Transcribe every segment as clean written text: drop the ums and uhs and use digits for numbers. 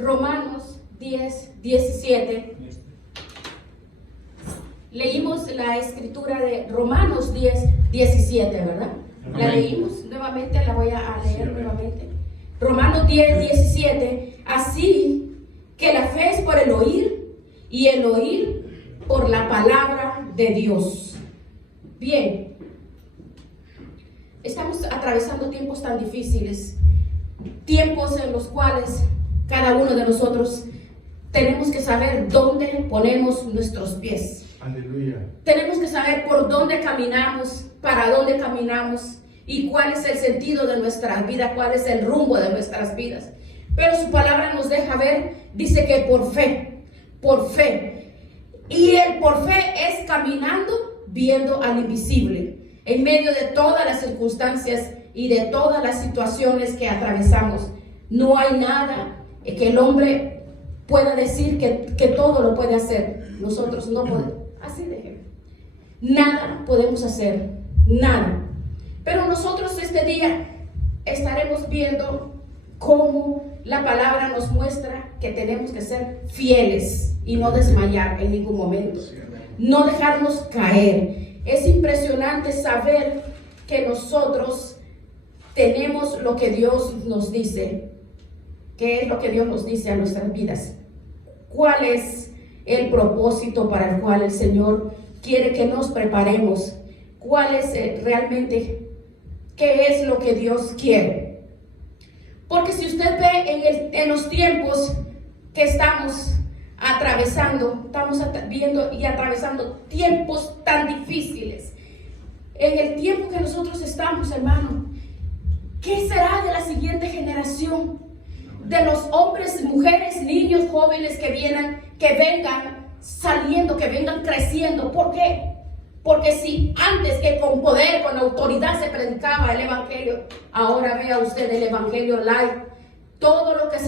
Romanos 10:17. Leímos la escritura de Romanos 10:17, ¿verdad? La leímos nuevamente, la voy a leer nuevamente. Romanos 10:17. Así que la fe es por el oír y el oír por la palabra de Dios. Bien, estamos atravesando tiempos tan difíciles, tiempos en los cuales cada uno de nosotros tenemos que saber dónde ponemos nuestros pies. Aleluya. Tenemos que saber por dónde caminamos, para dónde caminamos y cuál es el sentido de nuestra vida, cuál es el rumbo de nuestras vidas. Pero su palabra nos deja ver, dice que por fe. Y el por fe es caminando, viendo al invisible, en medio de todas las circunstancias y de todas las situaciones que atravesamos. No hay nada que el hombre pueda decir que todo lo puede hacer. Nosotros no podemos. Así de ejemplo. Nada podemos hacer, nada. Pero nosotros este día estaremos viendo cómo la palabra nos muestra que tenemos que ser fieles y no desmayar en ningún momento. No dejarnos caer. Es impresionante saber que nosotros tenemos lo que Dios nos dice. ¿Qué es lo que Dios nos dice a nuestras vidas? ¿Cuál es el propósito para el cual el Señor quiere que nos preparemos? ¿Cuál es realmente, qué es lo que Dios quiere? Porque si usted ve en los tiempos que estamos viendo y atravesando tiempos tan difíciles, en el tiempo que nosotros estamos, hermano, ¿qué será de la siguiente generación? De los hombres, mujeres, niños, jóvenes que vengan saliendo, que vengan creciendo. ¿Por qué? Porque si antes que con poder, con autoridad se predicaba el evangelio, ahora vea usted el evangelio live, todo lo que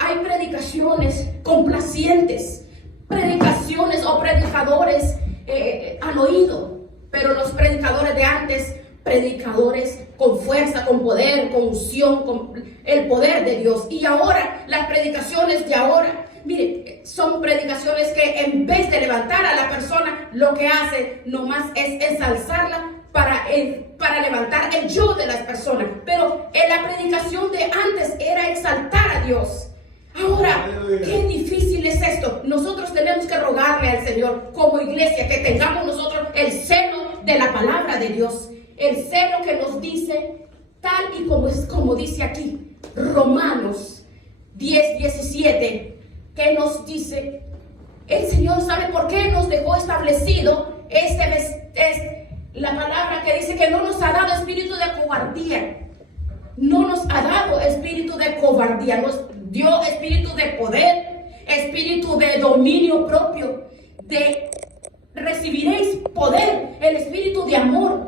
hay predicaciones complacientes, predicaciones o predicadores al oído, pero los predicadores de antes, predicadores con fuerza, con poder, con unción, con el poder de Dios. Y ahora, las predicaciones de ahora, mire, son predicaciones que en vez de levantar a la persona, lo que hace nomás es ensalzarla para levantar el yo de las personas. Pero en la predicación de antes era exaltar a Dios. Ahora, qué difícil es esto. Nosotros tenemos que rogarle al Señor como iglesia que tengamos nosotros el celo de la palabra de Dios. El celo que nos dice, tal y como dice aquí, Romanos 10:17, que nos dice, el Señor sabe por qué nos dejó establecido es la palabra que dice que no nos ha dado espíritu de cobardía. No nos ha dado espíritu de cobardía, nos dio espíritu de poder, espíritu de dominio propio, recibiréis poder, el espíritu de amor.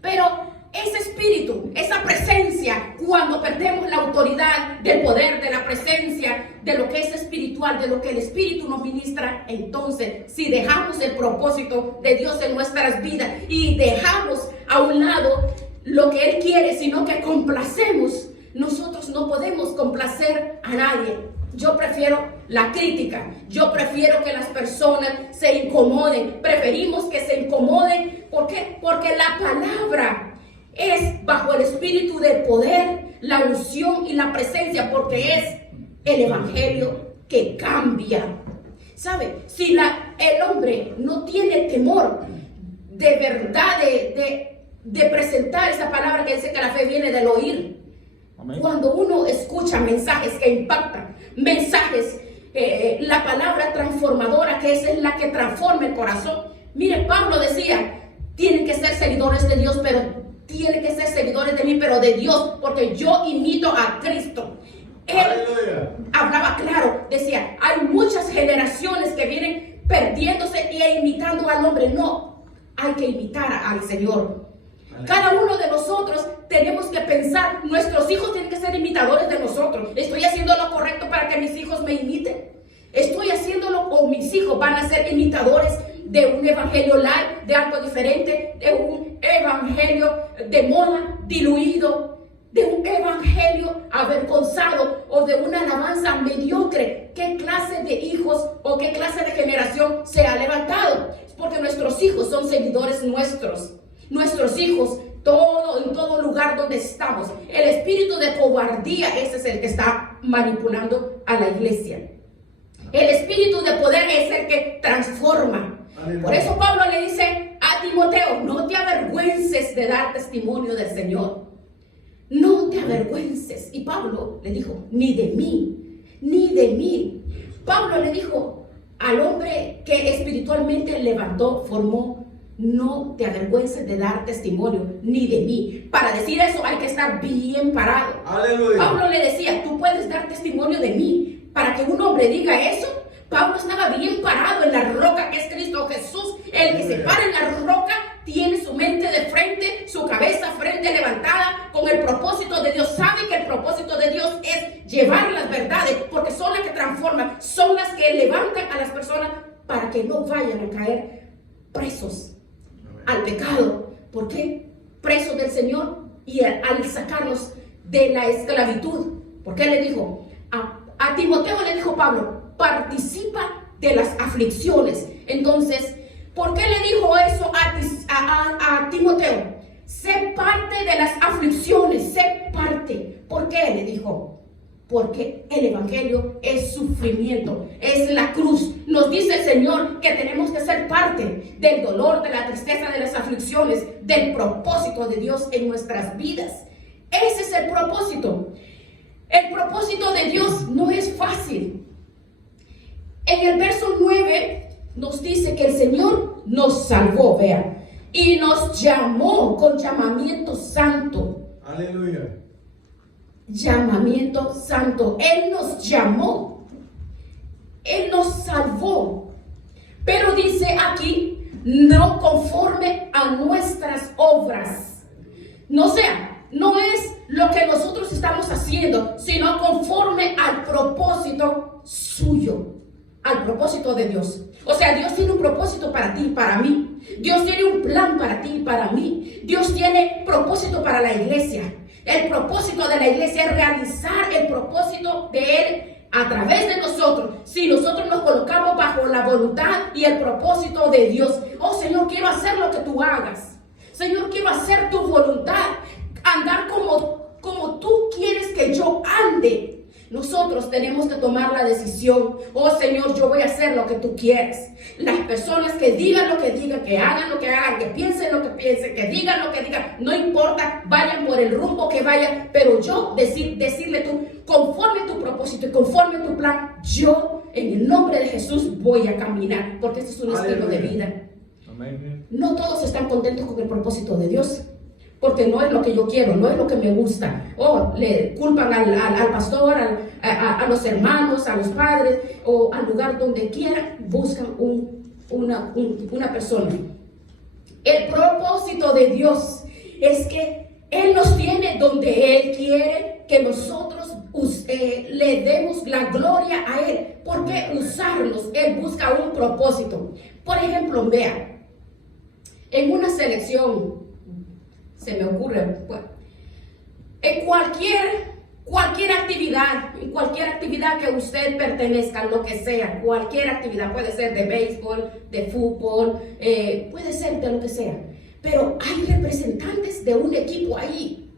Pero ese espíritu, esa presencia, cuando perdemos la autoridad del poder, de la presencia, de lo que es espiritual, de lo que el Espíritu nos ministra, entonces, si dejamos el propósito de Dios en nuestras vidas y dejamos a un lado lo que Él quiere, sino que complacemos, nosotros no podemos complacer a nadie. Yo prefiero la crítica, yo prefiero que las personas se incomoden, preferimos que se incomoden. ¿Por qué? Porque la palabra es bajo el espíritu de poder, la unción y la presencia, porque es el evangelio que cambia. ¿Sabe? Si el hombre no tiene temor de verdad de presentar esa palabra que dice que la fe viene del oír. Amén. Cuando uno escucha mensajes que impactan, mensajes, la palabra transformadora, que esa es la que transforma el corazón. Mire, Pablo decía, tienen que ser seguidores de Dios, pero tienen que ser seguidores de mí, pero de Dios, porque yo imito a Cristo. Él hablaba claro, decía, hay muchas generaciones que vienen perdiéndose e imitando al hombre. No, hay que imitar al Señor. Cada uno de nosotros tenemos que pensar, nuestros hijos tienen que ser imitadores de nosotros. ¿Estoy haciendo lo correcto para que mis hijos me imiten? ¿Estoy haciéndolo o mis hijos van a ser imitadores de un evangelio light, de algo diferente, de un evangelio de moda, diluido, de un evangelio avergonzado o o de una alabanza mediocre, ¿qué clase de hijos o qué clase de generación se ha levantado? Es porque nuestros hijos son seguidores nuestros. Nuestros hijos, en todo lugar donde estamos, el espíritu de cobardía, ese es el que está manipulando a la iglesia. El espíritu de poder es el que transforma. Por eso Pablo le dice a Timoteo, no te avergüences de dar testimonio del Señor. No te avergüences. Y Pablo le dijo, ni de mí, ni de mí. Pablo le dijo al hombre que espiritualmente levantó, formó, no te avergüences de dar testimonio, ni de mí. Para decir eso hay que estar bien parado. Aleluya. Pablo le decía, tú puedes dar testimonio de mí. Para que un hombre diga eso, Pablo estaba bien parado en la roca que es Cristo Jesús. El que se para en la roca tiene su mente de frente, su cabeza frente levantada con el propósito de Dios. Sabe que el propósito de Dios es llevar las verdades, porque son las que transforman, son las que levantan a las personas para que no vayan a caer presos al pecado. ¿Por qué? Presos del Señor y al sacarlos de la esclavitud. Porque le dijo a Timoteo, le dijo Pablo, participa de las aflicciones. Entonces, ¿por qué le dijo eso a Timoteo? Sé parte de las aflicciones, sé parte. ¿Por qué le dijo? Porque el evangelio es sufrimiento, es la cruz. Nos dice el Señor que tenemos que ser parte del dolor, de la tristeza, de las aflicciones, del propósito de Dios en nuestras vidas. Ese es el propósito. El propósito de Dios no es fácil. En el verso 9 nos dice que el Señor nos salvó, vea, y nos llamó con llamamiento santo. Aleluya. Llamamiento santo. Él nos llamó. Él nos salvó. Pero dice aquí, no conforme a nuestras obras. No sea, no es lo que nosotros estamos haciendo, sino conforme al propósito suyo, al propósito de Dios. O sea, Dios tiene un propósito para ti y para mí. Dios tiene un plan para ti y para mí. Dios tiene propósito para la iglesia. El propósito de la iglesia es realizar el propósito de Él a través de nosotros. Si nosotros nos colocamos bajo la voluntad y el propósito de Dios. Oh Señor, quiero hacer lo que tú hagas. Señor, quiero hacer tu voluntad. Andar como tú quieres que yo ande. Nosotros tenemos que tomar la decisión. Oh Señor, yo voy a hacer lo que tú quieres. Las personas que digan lo que digan, que hagan lo que hagan, que piensen lo que piensen, que digan lo que digan, no importa, vayan por el rumbo que vayan, pero yo decirle tú, conforme tu propósito y conforme tu plan, yo en el nombre de Jesús voy a caminar, porque este es un estilo de vida. Amén. No todos están contentos con el propósito de Dios, porque no es lo que yo quiero, no es lo que me gusta. O le culpan al pastor, a los hermanos, a los padres, o al lugar donde quieran, buscan una persona. El propósito de Dios es que Él nos tiene donde Él quiere que nosotros le demos la gloria a Él. ¿Por qué usarnos? Él busca un propósito. Por ejemplo, vea, en una selección, se me ocurre, pues, en cualquier actividad que usted pertenezca, lo que sea, cualquier actividad, puede ser de béisbol, de fútbol, puede ser de lo que sea, pero hay representantes de un equipo ahí.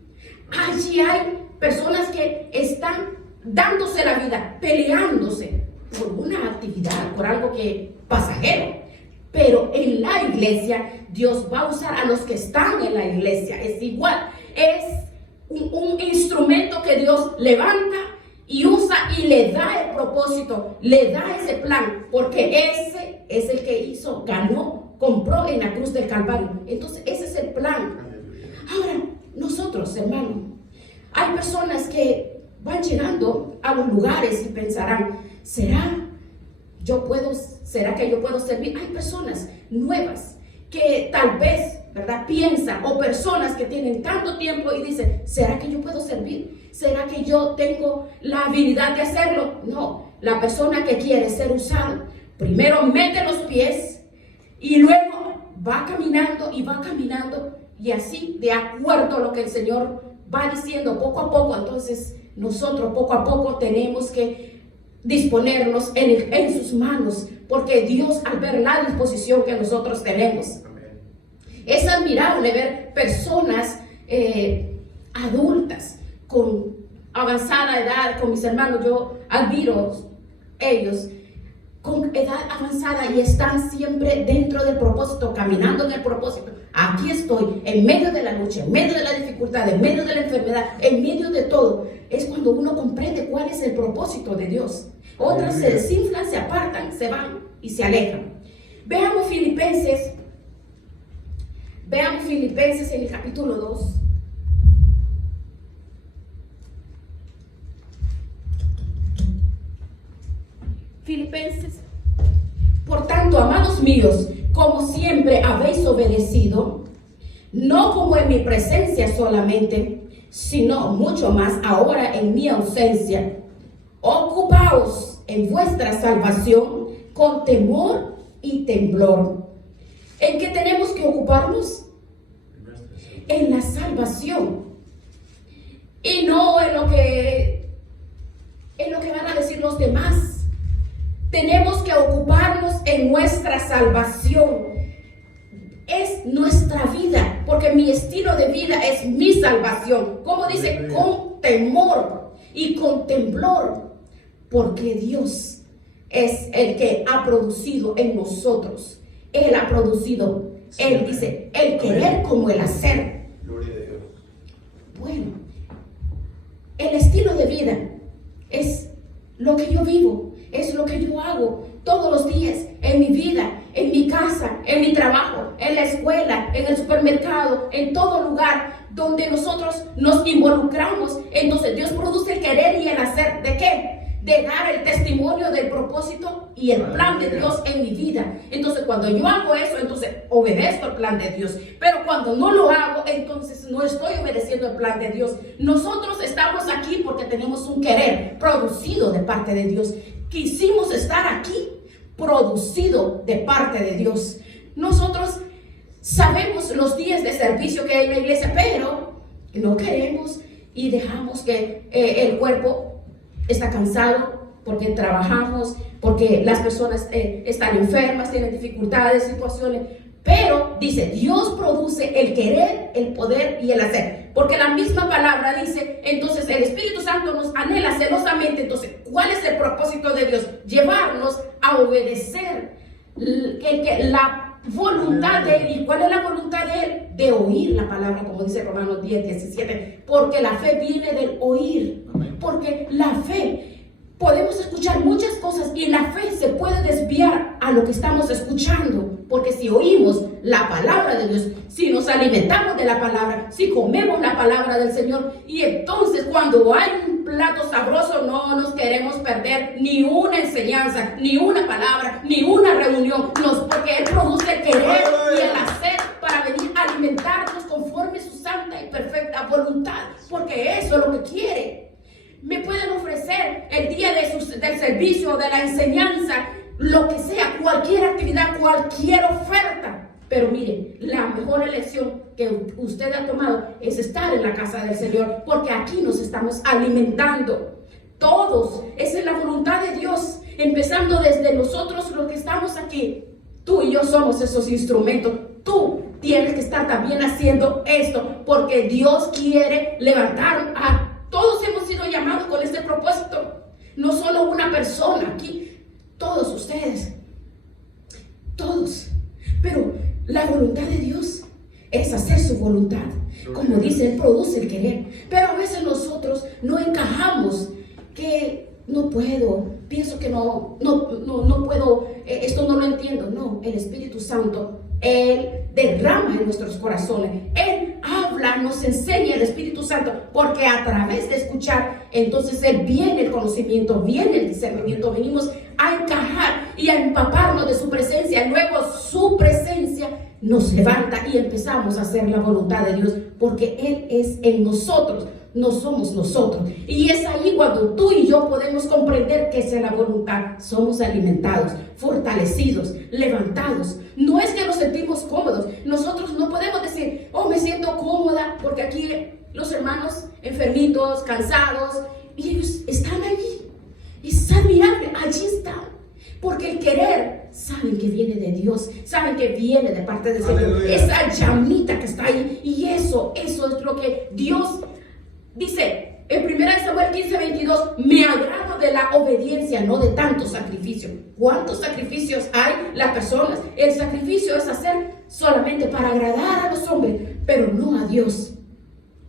Allí hay personas que están dándose la vida, peleándose por una actividad, por algo que pasajero. Pero en la iglesia, Dios va a usar a los que están en la iglesia. Es igual, es un instrumento que Dios levanta y usa y le da el propósito, le da ese plan, porque ese es el que ganó, compró en la cruz del Calvario. Entonces, ese es el plan. Ahora, nosotros, hermanos, hay personas que van llegando a los lugares y pensarán, ¿será que yo puedo servir? Hay personas nuevas que tal vez, ¿verdad?, piensan, o personas que tienen tanto tiempo y dicen, ¿será que yo puedo servir? ¿Será que yo tengo la habilidad de hacerlo? No, la persona que quiere ser usado, primero mete los pies y luego va caminando y así, de acuerdo a lo que el Señor va diciendo poco a poco, entonces nosotros poco a poco tenemos que disponernos en sus manos, porque Dios, al ver la disposición que nosotros tenemos, es admirable ver personas adultas con avanzada edad, con mis hermanos, yo admiro ellos con edad avanzada y están siempre dentro del propósito, caminando en el propósito. Aquí estoy, en medio de la lucha, en medio de la dificultad, en medio de la enfermedad, en medio de todo. Es cuando uno comprende cuál es el propósito de Dios. Otras se desinflan, se apartan, se van y se alejan. Veamos Filipenses en el capítulo 2. Filipenses. Por tanto, amados míos, como siempre habéis obedecido, no como en mi presencia solamente, sino mucho más ahora en mi ausencia, ocupaos en vuestra salvación con temor y temblor. ¿En qué tenemos que ocuparnos? En la salvación. Y no en lo que van a decir los demás. Tenemos que ocuparnos en nuestra salvación. Es nuestra vida, porque mi estilo de vida es mi salvación. Como dice, con temor y con temblor, porque Dios es el que ha producido en nosotros. Él ha producido, Él dice, el querer como el hacer. Gloria a Dios. Bueno, el estilo de vida es lo que yo vivo, es lo que yo hago todos los días en mi vida, en mi casa, en mi trabajo, en la escuela, en el supermercado, en todo lugar donde nosotros nos involucramos. Entonces Dios produce el querer y el hacer. ¿De qué? De dar el testimonio del propósito y el plan de Dios en mi vida. Entonces cuando yo hago eso, entonces obedezco el plan de Dios. Pero cuando no lo hago, entonces no estoy obedeciendo el plan de Dios. Nosotros estamos aquí porque tenemos un querer producido de parte de Dios. Quisimos estar aquí producido de parte de Dios. Nosotros sabemos los días de servicio que hay en la iglesia, pero no queremos y dejamos que el cuerpo está cansado porque trabajamos, porque las personas están enfermas, tienen dificultades, situaciones. Pero dice, Dios produce el querer, el poder y el hacer. Porque la misma palabra dice, entonces el Espíritu Santo nos anhela celosamente. Entonces, ¿cuál es el propósito de Dios? Llevarnos a obedecer la voluntad de Él. ¿Y cuál es la voluntad de Él? De oír la palabra, como dice Romanos 10:17. Porque la fe viene del oír. Amén. Porque la fe, podemos escuchar muchas cosas y la fe se puede desviar a lo que estamos escuchando. Porque si oímos la palabra de Dios, si nos alimentamos de la palabra, si comemos la palabra del Señor, y entonces cuando hay un plato sabroso no nos queremos perder ni una enseñanza, ni una palabra, ni una reunión, porque Él produce el querer y el hacer para venir a alimentarnos conforme su santa y perfecta voluntad, porque eso es lo que quiere. Me pueden ofrecer el día del servicio, de la enseñanza, lo que sea, cualquier actividad, cualquier oferta. Pero mire, la mejor elección que usted ha tomado es estar en la casa del Señor, porque aquí nos estamos alimentando. Todos, esa es la voluntad de Dios, empezando desde nosotros los que estamos aquí. Tú y yo somos esos instrumentos. Tú tienes que estar también haciendo esto, porque Dios quiere levantar a todos. Hemos sido llamados con este propósito, no solo una persona aquí. Todos ustedes, todos. Pero la voluntad de Dios es hacer su voluntad. Como dice, Él produce el querer. Pero a veces nosotros no encajamos, que no puedo, pienso que no puedo, esto no lo entiendo. No, el Espíritu Santo, Él derrama en nuestros corazones. Él habla, nos enseña el Espíritu Santo, porque a través de escuchar, entonces viene el conocimiento, viene el discernimiento. Venimos a encajar y a empaparnos de su presencia. Luego su presencia nos levanta y empezamos a hacer la voluntad de Dios, porque Él es en nosotros, no somos nosotros. Y es ahí cuando tú y yo podemos comprender que esa es la voluntad. Somos alimentados, fortalecidos, levantados. No es que nos sentimos cómodos. Nosotros no podemos decir, oh, me siento cómoda, porque aquí los hermanos enfermitos, cansados, Y ellos están allí. Es admirable, allí están. Porque el querer, saben que viene de Dios, saben que viene de parte del Señor. Aleluya. Esa llamita que está ahí. Y eso es lo que Dios dice. En 1 Samuel 15:22, me agrado de la obediencia, no de tanto sacrificio. ¿Cuántos sacrificios hay las personas? El sacrificio es hacer solamente para agradar a los hombres, pero no a Dios.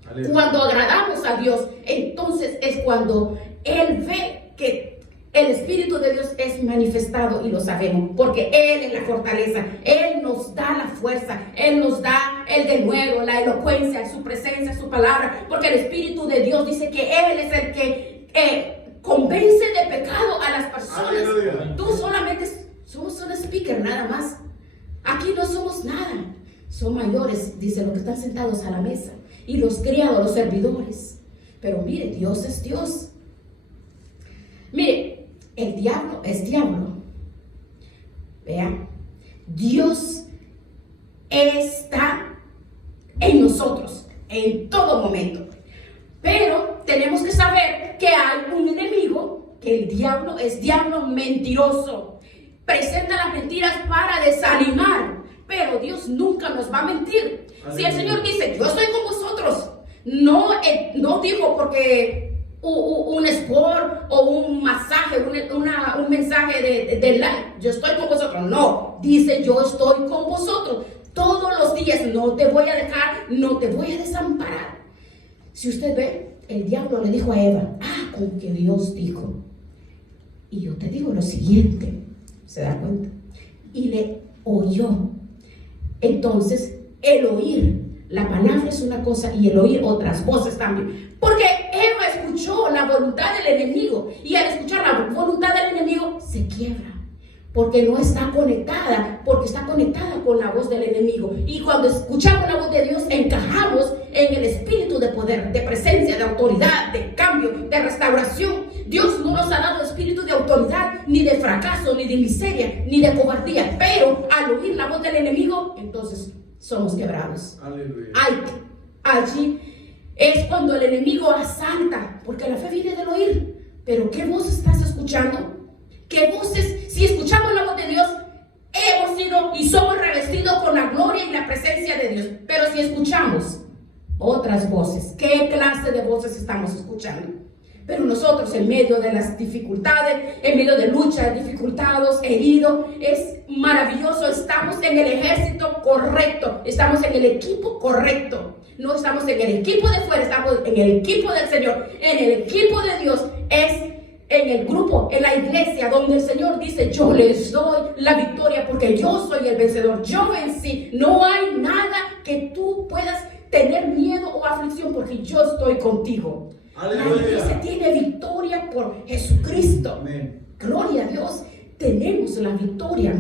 Aleluya. Cuando agradamos a Dios, entonces es cuando Él ve que el Espíritu de Dios es manifestado, y lo sabemos, porque Él es la fortaleza, Él nos da la fuerza, Él nos da el denuedo, la elocuencia, su presencia, su palabra, porque el Espíritu de Dios dice que Él es el que convence de pecado a las personas. Aleluya. Tú solamente somos un speaker nada más. Aquí no somos nada. Son mayores, dice, los que están sentados a la mesa, y los criados, los servidores. Pero mire, Dios es Dios. Mire, el diablo es diablo. Vea, Dios está en nosotros en todo momento. Pero tenemos que saber que hay un enemigo, que el diablo es diablo mentiroso. Presenta las mentiras para desanimar, pero Dios nunca nos va a mentir. Si el Señor dice, yo estoy con vosotros, no digo porque un sport o un masaje, un mensaje de like, yo estoy con vosotros. No, dice, yo estoy con vosotros todos los días, no te voy a dejar, no te voy a desamparar. Si usted ve, el diablo le dijo a Eva, con que Dios dijo, y yo te digo lo siguiente, ¿se da cuenta? Y le oyó. Entonces, el oír la palabra es una cosa y el oír otras voces también. Porque Eva escuchó la voluntad del enemigo, y al escuchar la voluntad del enemigo se quiebra. Porque no está conectada, porque está conectada con la voz del enemigo. Y cuando escuchamos la voz de Dios, encajamos en el espíritu de poder, de presencia, de autoridad, de cambio, de restauración. Dios no nos ha dado espíritu de autoridad, ni de fracaso, ni de miseria, ni de cobardía. Pero al oír la voz del enemigo, entonces somos quebrados. Aleluya. Allí es cuando el enemigo asalta, porque la fe viene del oír. Pero ¿qué voz estás escuchando? ¿Qué voces? Si escuchamos la voz de Dios, hemos sido y somos revestidos con la gloria y la presencia de Dios. Pero si escuchamos otras voces, ¿qué clase de voces estamos escuchando? Pero nosotros, en medio de las dificultades, en medio de luchas, dificultados, heridos, es maravilloso. Estamos en el ejército correcto, estamos en el equipo correcto. No estamos en el equipo de fuera, estamos en el equipo del Señor, en el equipo de Dios. Es en el grupo, en la iglesia, donde el Señor dice, yo les doy la victoria porque yo soy el vencedor, yo vencí. No hay nada que tú puedas tener miedo o aflicción, porque yo estoy contigo. Aleluya. La iglesia tiene victoria por Jesucristo. Amén. Gloria a Dios, tenemos la victoria.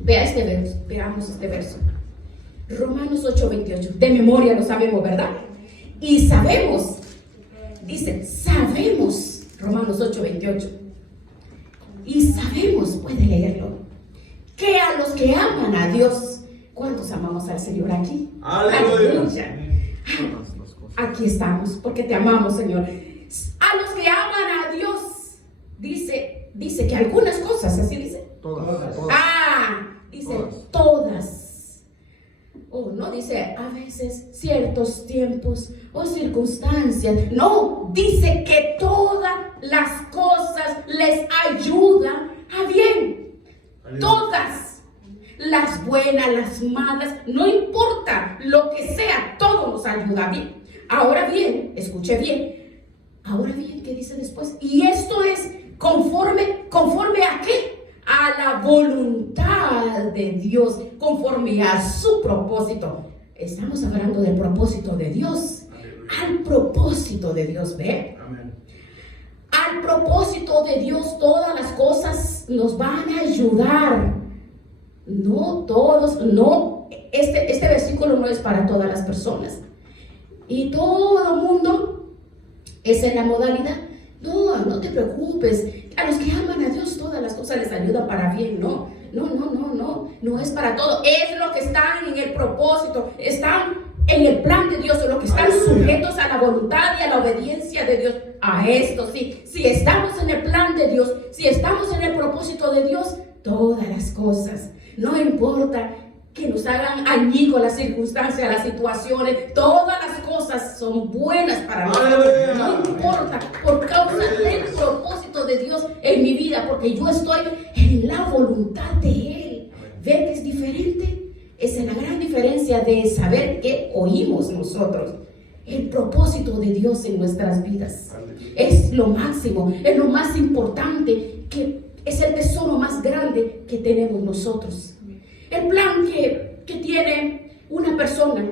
Vea este verso, veamos este verso. Romanos 8:28, de memoria lo sabemos, ¿verdad? Y sabemos, dice, sabemos, Romanos 8:28, y sabemos, puede leerlo, que a los que aman a Dios, ¿cuántos amamos al Señor aquí? Aleluya. Aquí estamos, porque te amamos, Señor. A los que aman a Dios, dice que algunas cosas, así dice. Todas. Dice todas. No dice a veces, ciertos tiempos o circunstancias. No, dice que todas las cosas les ayudan a bien. Aleluya. Todas. Las buenas, las malas, no importa lo que sea, todo nos ayuda bien. Ahora bien, escuche bien. Ahora bien, ¿qué dice después? Y esto es conforme ¿a qué? A la voluntad de Dios, conforme a su propósito. Estamos hablando del propósito de Dios. Al propósito de Dios, ¿ve? Amén. Al propósito de Dios, todas las cosas nos van a ayudar. No todos, no. Este versículo no es para todas las personas. Y todo el mundo es en la modalidad, no te preocupes, a los que aman a Dios todas las cosas les ayudan para bien. No es para todo, es lo que están en el propósito, están en el plan de Dios, los que están sujetos a la voluntad y a la obediencia de Dios. A esto sí, si estamos en el plan de Dios, si estamos en el propósito de Dios, todas las cosas, no importa que nos hagan añicos las circunstancias, las situaciones, todas las cosas son buenas para nosotros. No importa, por causa del propósito de Dios en mi vida, porque yo estoy en la voluntad de Él. ¿Ve que es diferente? Esa es la gran diferencia de saber que oímos nosotros. El propósito de Dios en nuestras vidas es lo máximo, es lo más importante, que es el tesoro más grande que tenemos nosotros. El plan que tiene una persona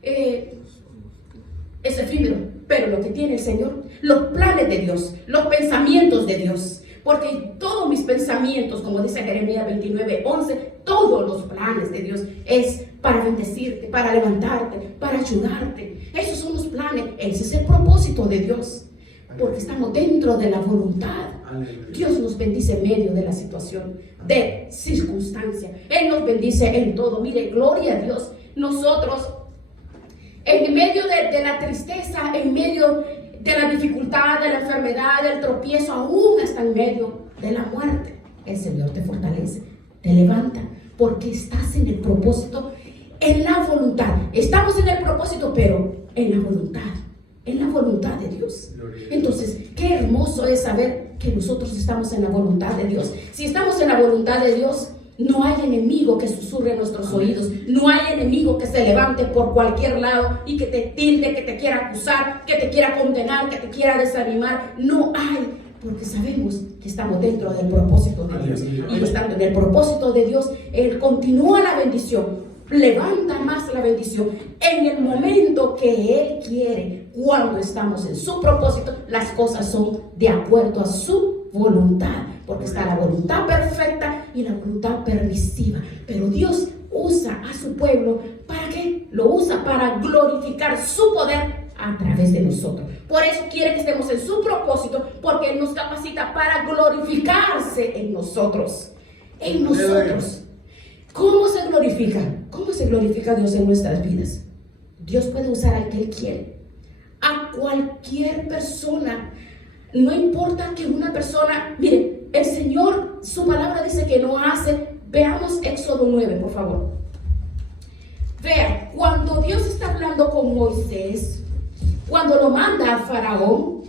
es efímero, pero lo que tiene el Señor, los planes de Dios, los pensamientos de Dios. Porque todos mis pensamientos, como dice Jeremías 29:11, todos los planes de Dios es para bendecirte, para levantarte, para ayudarte. Esos son los planes, ese es el propósito de Dios. Porque estamos dentro de la voluntad. Dios nos bendice en medio de la situación, de circunstancia. Él nos bendice en todo. Mire, gloria a Dios. Nosotros, en medio de la tristeza, en medio de la dificultad, de la enfermedad, del tropiezo, aún hasta en medio de la muerte, el Señor te fortalece, te levanta, porque estás en el propósito, en la voluntad. Estamos en el propósito, pero en la voluntad de Dios. Entonces, qué hermoso es saber que nosotros estamos en la voluntad de Dios. Si estamos en la voluntad de Dios, no hay enemigo que susurre en nuestros oídos. No hay enemigo que se levante por cualquier lado y que te tilde, que te quiera acusar, que te quiera condenar, que te quiera desanimar. No hay, porque sabemos que estamos dentro del propósito de Dios. Y estando en el propósito de Dios, Él continúa la bendición, levanta más la bendición en el momento que Él quiere. Cuando estamos en su propósito, las cosas son de acuerdo a su voluntad, porque está la voluntad perfecta y la voluntad permisiva. Pero Dios usa a su pueblo, ¿para qué? Lo usa para glorificar su poder a través de nosotros. Por eso quiere que estemos en su propósito, porque Él nos capacita para glorificarse en nosotros. En nosotros. ¿Cómo se glorifica? ¿Cómo se glorifica Dios en nuestras vidas? Dios puede usar al que Él quiere, a cualquier persona. No importa que una persona, mire, el Señor, su palabra dice que no hace. Veamos Éxodo 9, por favor. Vea, cuando Dios está hablando con Moisés, cuando lo manda a Faraón,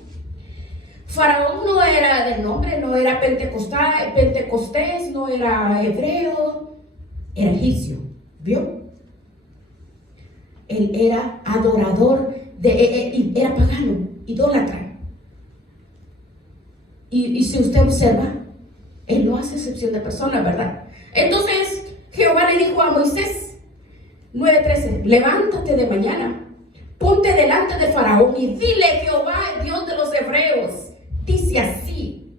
Faraón no era del nombre, no era pentecostés, no era hebreo, era egipcio, ¿vio? Él era adorador, era pagano, idólatra. Y si usted observa, Él no hace excepción de personas, ¿verdad? Entonces Jehová le dijo a Moisés, 9:13, levántate de mañana, ponte delante de Faraón y dile: Jehová, Dios de los hebreos, dice así.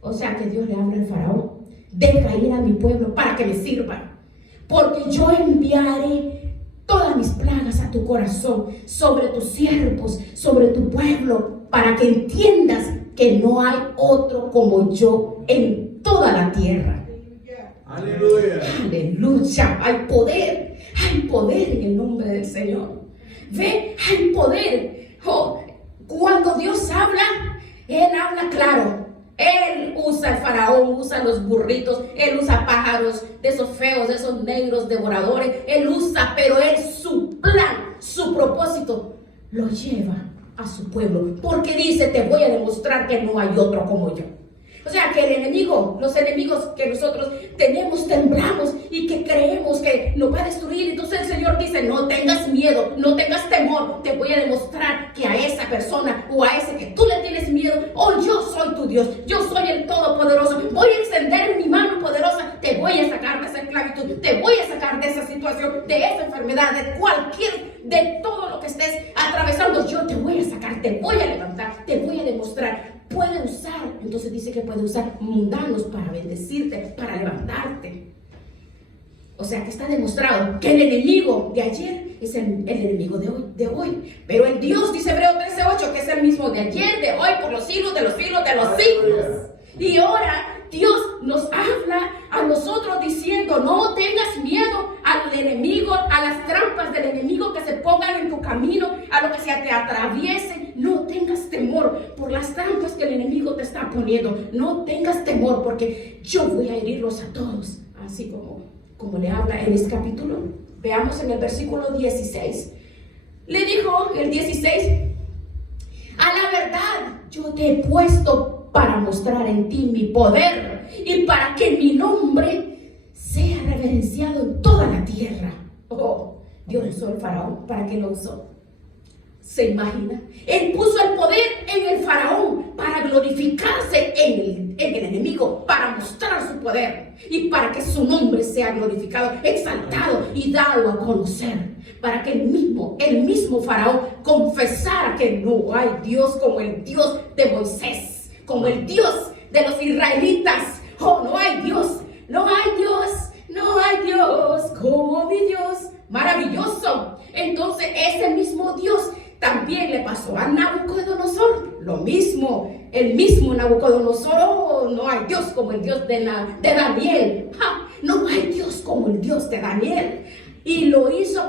O sea que Dios le habla al Faraón: deja ir a mi pueblo para que me sirva, porque yo enviaré todas mis plagas a tu corazón, sobre tus siervos, sobre tu pueblo, para que entiendas que no hay otro como yo en toda la tierra. Aleluya. Aleluya. Hay poder en el nombre del Señor. Ve, hay poder. Oh, cuando Dios habla, Él habla claro. Él usa el faraón, usa los burritos, Él usa pájaros de esos feos, de esos negros devoradores. Él usa, pero Él, su plan, su propósito, lo lleva a su pueblo, porque dice: te voy a demostrar que no hay otro como yo. O sea que el enemigo, los enemigos que nosotros tenemos, temblamos y que creemos que nos va a destruir. Entonces el Señor dice: no tengas miedo, no tengas temor, te voy a demostrar que a esa persona o a ese que tú le tienes miedo, yo soy tu Dios, yo soy el Todopoderoso, voy a extender mi mano poderosa, te voy a sacar de esa esclavitud, te voy a sacar de esa situación, de esa enfermedad, de todo lo que estés atravesando. Yo te voy a sacar, te voy a levantar, te voy a demostrar. Puede usar, entonces dice que puede usar mundanos para bendecirte, para levantarte. O sea que está demostrado que el enemigo de ayer es el enemigo de hoy. Pero el Dios, dice Hebreos 13:8, que es el mismo de ayer, de hoy, por los siglos de los siglos de los siglos. Y ahora Dios nos habla a nosotros diciendo: no tengas miedo al enemigo, a las trampas del enemigo que se pongan en tu camino, a lo que se te atraviese. No tengas temor por las trampas que el enemigo te está poniendo. No tengas temor, porque yo voy a herirlos a todos. Así como le habla en este capítulo. Veamos en el versículo 16. Le dijo el 16: a la verdad, yo te he puesto para mostrar en ti mi poder y para que mi nombre sea reverenciado en toda la tierra. Oh, Dios usó el faraón. ¿Para qué lo usó? ¿Se imagina? Él puso el poder en el faraón para glorificarse en el enemigo, para mostrar su poder y para que su nombre sea glorificado, exaltado y dado a conocer. Para que el mismo faraón confesara que no hay Dios como el Dios de Moisés, como el Dios de los israelitas. Oh, no hay Dios, no hay Dios, no hay Dios como mi Dios. Maravilloso. Entonces ese mismo Dios también le pasó a Nabucodonosor lo mismo. El mismo Nabucodonosor: oh, no hay Dios como el Dios de Daniel. No hay Dios como el Dios de Daniel. Y lo hizo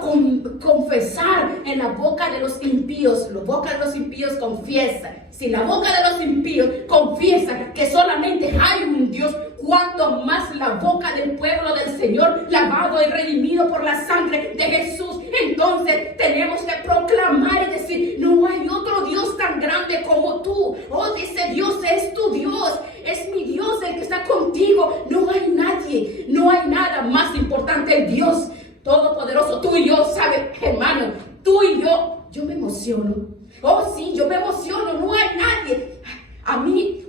confesar en la boca de los impíos. La boca de los impíos confiesa. Si la boca de los impíos confiesa que solamente hay un Dios, cuanto más la boca del pueblo del Señor, lavado y redimido por la sangre de Jesús. Entonces tenemos que proclamar y decir: no hay otro Dios tan grande como tú. Oh, dice Dios, es tu Dios, es mi Dios el que está contigo. No hay nadie, no hay nada más importante. El Dios Todopoderoso, tú y yo, ¿sabes, hermano? Tú y yo me emociono. Oh, sí, yo me emociono. No hay nadie. A mí,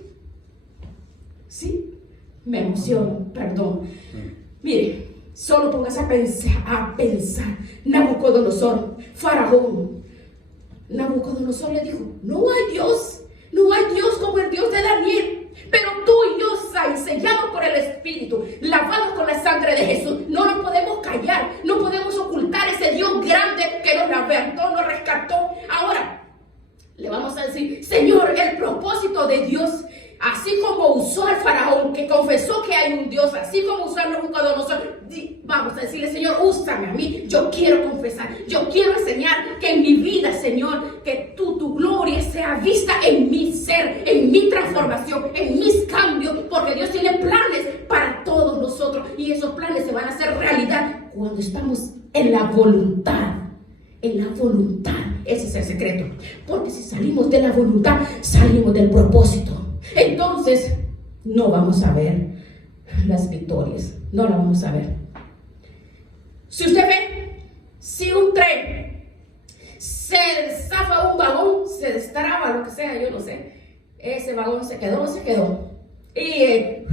sí, me emociono, perdón. Mire, solo póngase a pensar. Nabucodonosor, faraón. Nabucodonosor le dijo: no hay Dios como el Dios de Daniel. Pero tú y yo, sellados por el Espíritu, lavados con la sangre de Jesús, no nos podemos callar, no podemos ocultar ese Dios grande que nos levantó, nos rescató. Ahora, le vamos a decir: Señor, el propósito de Dios, así como usó al faraón que confesó que hay un Dios, así como usó al Nabucodonosor, vamos a decirle: Señor, úsame a mí. Yo quiero confesar, yo quiero enseñar que en mi vida, Señor, que tu gloria sea vista en mi ser, en mi transformación, en mis cambios, porque Dios tiene planes para todos nosotros y esos planes se van a hacer realidad cuando estamos en la voluntad. En la voluntad, ese es el secreto, porque si salimos de la voluntad, salimos del propósito. Entonces, no vamos a ver las victorias, no la vamos a ver. Si usted ve, si un tren se zafa un vagón, se destraba, lo que sea, yo no sé, ese vagón se quedó y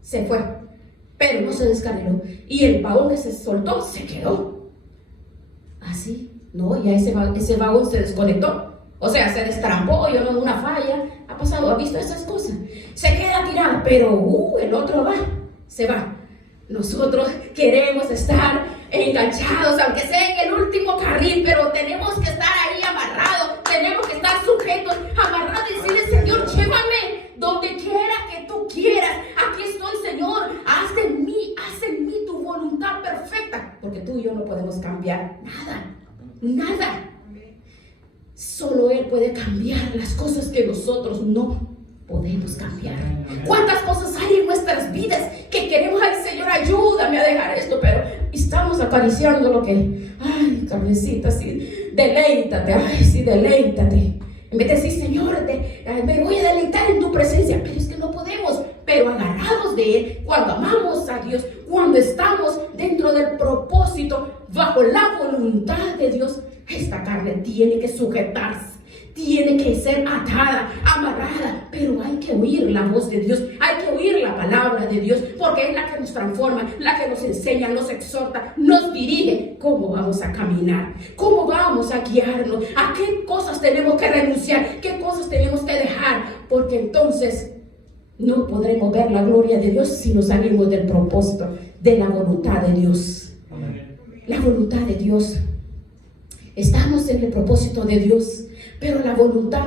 se fue, pero no se descarriló, y el vagón que se soltó se quedó así. No, ya ese vagón se desconectó. O sea, se destrampó, yo no, una falla, ha pasado, ha visto esas cosas. Se queda tirado, pero el otro se va. Nosotros queremos estar enganchados, aunque sea en el último carril, pero tenemos que estar ahí amarrados, tenemos que estar sujetos, amarrados y decirle: Señor, llévame donde quiera que tú quieras. Aquí estoy, Señor, haz en mí tu voluntad perfecta, porque tú y yo no podemos cambiar nada. Solo Él puede cambiar las cosas que nosotros no podemos cambiar. ¿Cuántas cosas hay en nuestras vidas que queremos: ay, Señor, ayúdame a dejar esto? Pero estamos acariciando lo que, ay, cabecita, sí, deleítate, ay, sí, deleítate. En vez de decir: Señor, me voy a deleitar en tu presencia, pero es que no podemos. Pero agarrados de Él, cuando amamos a Dios, cuando estamos dentro del propósito, bajo la voluntad de Dios, esta carne tiene que sujetarse, tiene que ser atada, amarrada, pero hay que oír la voz de Dios, hay que oír la palabra de Dios, porque es la que nos transforma, la que nos enseña, nos exhorta, nos dirige cómo vamos a caminar, cómo vamos a guiarnos, a qué cosas tenemos que renunciar, qué cosas tenemos que dejar, porque entonces no podremos ver la gloria de Dios si no salimos del propósito, de la voluntad de Dios. La voluntad de Dios. Estamos en el propósito de Dios, pero la voluntad,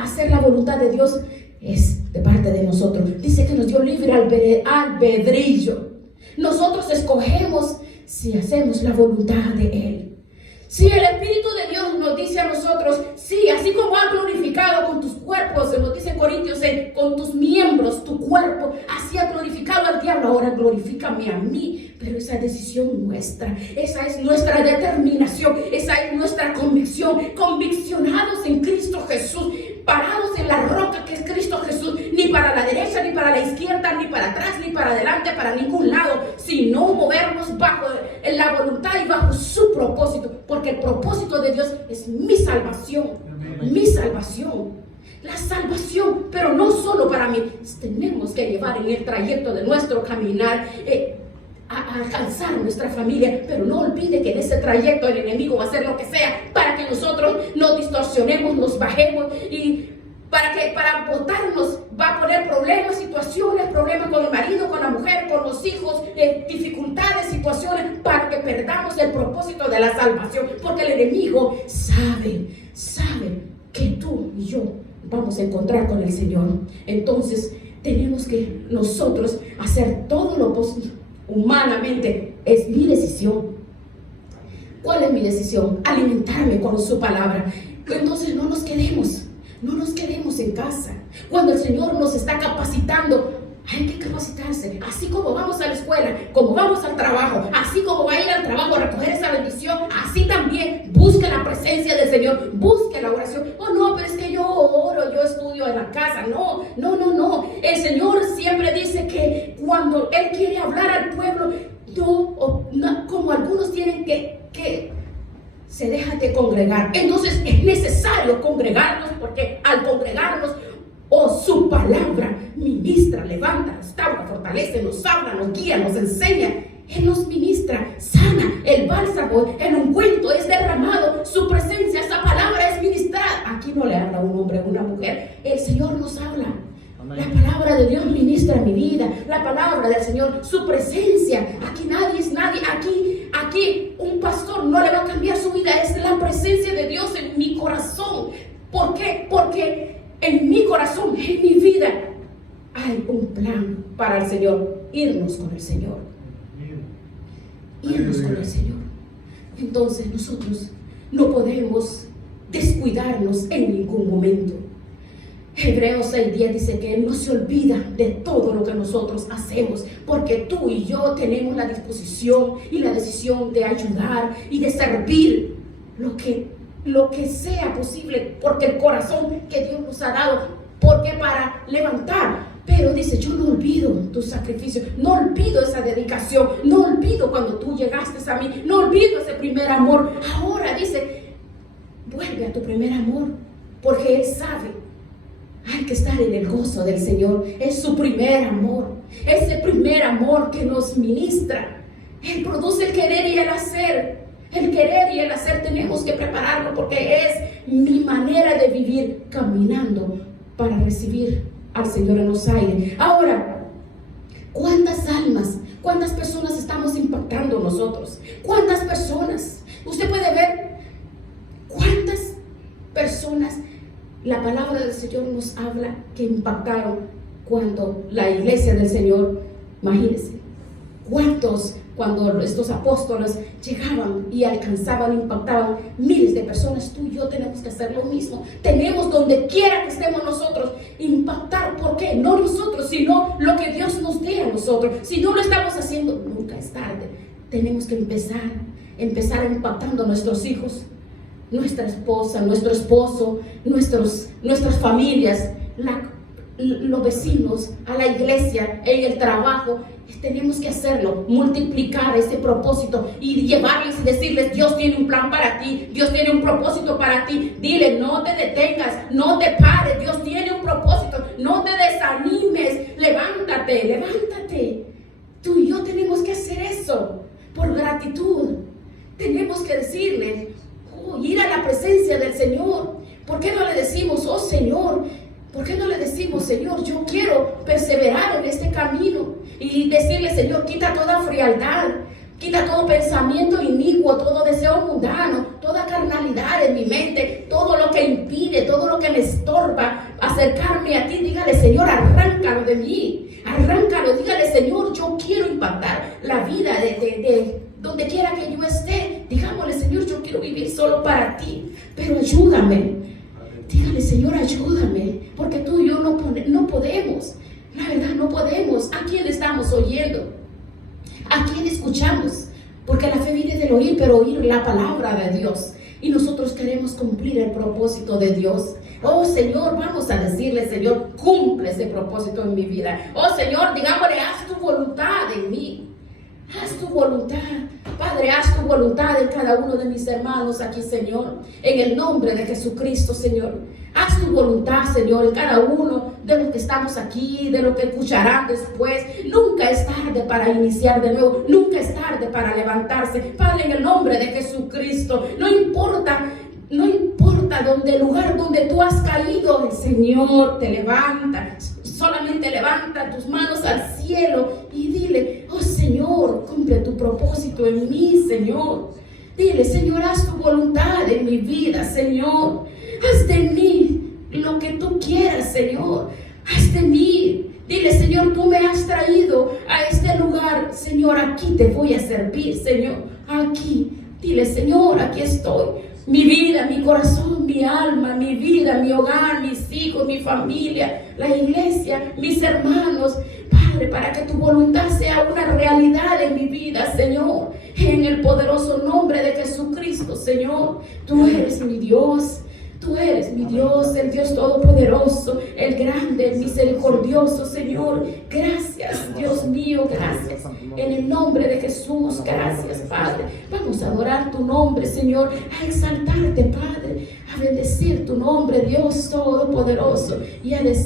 hacer la voluntad de Dios es de parte de nosotros. Dice que nos dio libre albedrillo. Nosotros escogemos si hacemos la voluntad de Él. Si el Espíritu de Dios nos dice a nosotros, sí, así como ha glorificado con tus cuerpos, se nos dice en Corintios 6, con tus miembros, tu cuerpo, así ha glorificado al diablo, ahora glorifícame a mí. Pero esa decisión nuestra, esa es nuestra determinación, esa es nuestra convicción, conviccionados en Cristo Jesús, parados en la roca que es Cristo Jesús, ni para la derecha, ni para la izquierda, ni para atrás, ni para adelante, para ningún lado, sino movernos bajo la voluntad y bajo su propósito, porque el propósito de Dios es mi salvación, mi salvación, la salvación, pero no solo para mí. Tenemos que llevar en el trayecto de nuestro caminar a alcanzar nuestra familia, pero no olvide que en ese trayecto el enemigo va a hacer lo que sea para que nosotros nos distorsionemos, nos bajemos, y para botarnos va a poner problemas, situaciones, problemas con el marido, con la mujer, con los hijos, dificultades, situaciones, para que perdamos el propósito de la salvación, porque el enemigo sabe que tú y yo vamos a encontrar con el Señor. Entonces tenemos que nosotros hacer todo lo posible. Humanamente es mi decisión. ¿Cuál es mi decisión? Alimentarme con su palabra. Entonces no nos quedemos en casa. Cuando el Señor nos está capacitando, hay que capacitarse. Así como vamos a la escuela, como vamos al trabajo, así como va a ir al trabajo a recoger esa bendición, así también busque la presencia del Señor, busque la oración. Oh no, pero es que yo oro, yo estudio en la casa. No. El Señor siempre dice que cuando Él quiere hablar al pueblo, no, como algunos tienen que se dejan de congregar. Entonces es necesario congregarnos, porque al congregarnos, su palabra ministra, levanta, restaura, fortalece, nos habla, nos guía, nos enseña. Él nos ministra, sana, el bálsamo, el ungüento es derramado, su presencia, esa palabra es ministrada. Aquí no le habla un hombre o una mujer, el Señor nos habla. La palabra de Dios ministra mi vida, la palabra del Señor, su presencia. Aquí nadie es nadie, aquí un pastor no le va a cambiar su vida, es la presencia de Dios en mi corazón. ¿Por qué? Porque en mi corazón, en mi vida, hay un plan para el Señor, irnos con el Señor. Irnos con el Señor. Entonces nosotros no podemos descuidarnos en ningún momento. Hebreos 6:10 dice que Él no se olvida de todo lo que nosotros hacemos, porque tú y yo tenemos la disposición y la decisión de ayudar y de servir lo que sea posible, porque el corazón que Dios nos ha dado, porque para levantar. Pero dice, yo no olvido tu sacrificio, no olvido esa dedicación, no olvido cuando tú llegaste a mí, no olvido ese primer amor. Ahora dice, vuelve a tu primer amor, porque Él sabe. Hay que estar en el gozo del Señor. Es su primer amor, ese primer amor que nos ministra. Él produce el querer y el hacer. El querer y el hacer tenemos que prepararlo, porque es mi manera de vivir caminando para recibir al Señor en los aires. Ahora, ¿cuántas almas, cuántas personas estamos impactando nosotros? ¿Cuántas personas? Usted puede ver cuántas personas la palabra del Señor nos habla que impactaron cuando la iglesia del Señor, imagínense, cuántos, cuando estos apóstoles llegaban y alcanzaban, impactaban miles de personas. Tú y yo tenemos que hacer lo mismo. Tenemos, donde quiera que estemos nosotros, impactar. ¿Por qué? No nosotros, sino lo que Dios nos dé a nosotros. Si no lo estamos haciendo, nunca es tarde. Tenemos que empezar impactando a nuestros hijos, nuestra esposa, nuestro esposo, nuestras familias, los vecinos, a la iglesia, en el trabajo. Tenemos que hacerlo, multiplicar ese propósito y llevarles y decirles, Dios tiene un plan para ti, Dios tiene un propósito para ti. Dile, no te detengas, no te pares, Dios tiene un propósito, no te desanimes, levántate. Tú y yo tenemos que hacer eso por gratitud. Tenemos que decirles, ir a la presencia del Señor. ¿Por qué no le decimos, oh Señor? ¿Por qué no le decimos, Señor, yo quiero perseverar en este camino? Y decirle, Señor, quita toda frialdad, quita todo pensamiento inicuo, todo deseo mundano, toda carnalidad en mi mente, todo lo que impide, todo lo que me estorba acercarme a ti. Dígale, Señor, arráncalo de mí, arráncalo. Dígale, Señor, yo quiero impactar la nuestra vida, de donde quiera que yo esté. Digámosle, Señor, yo quiero vivir solo para ti, pero ayúdame. Dígale, Señor, ayúdame, porque tú y yo no podemos. La verdad, no podemos. ¿A quién estamos oyendo? ¿A quién escuchamos? Porque la fe viene del oír, pero oír la palabra de Dios. Y nosotros queremos cumplir el propósito de Dios. Oh Señor, vamos a decirle, Señor, cumple ese propósito en mi vida. Oh Señor, digámosle, haz tu voluntad en mí. Haz tu voluntad. Padre, haz tu voluntad en cada uno de mis hermanos aquí, Señor. En el nombre de Jesucristo, Señor. Haz tu voluntad, Señor, en cada uno de los que estamos aquí, de los que escucharán después. Nunca es tarde para iniciar de nuevo. Nunca es tarde para levantarse. Padre, en el nombre de Jesucristo, no importa donde el lugar donde tú has caído, el Señor te levanta. Solamente levanta tus manos al cielo y dile, oh Señor, cumple tu propósito en mí, Señor. Dile, Señor, haz tu voluntad en mi vida, Señor. Haz de mí lo que tú quieras, Señor. Haz de mí. Dile, Señor, tú me has traído a este lugar. Señor, aquí te voy a servir, Señor. Aquí. Dile, Señor, aquí estoy. Mi vida, mi corazón, mi alma, mi vida, mi hogar, mis hijos, mi familia, la iglesia, mis hermanos. Padre, para que tu voluntad sea una realidad en mi vida, Señor. En el poderoso nombre de Jesucristo, Señor. Tú eres mi Dios. Tú eres mi Dios, el Dios todopoderoso, el grande, el misericordioso, Señor. Gracias, Dios mío, gracias. En el nombre de Jesús, gracias, Padre. Vamos a adorar tu nombre, Señor, a exaltarte, Padre, a bendecir tu nombre, Dios todopoderoso, y a decir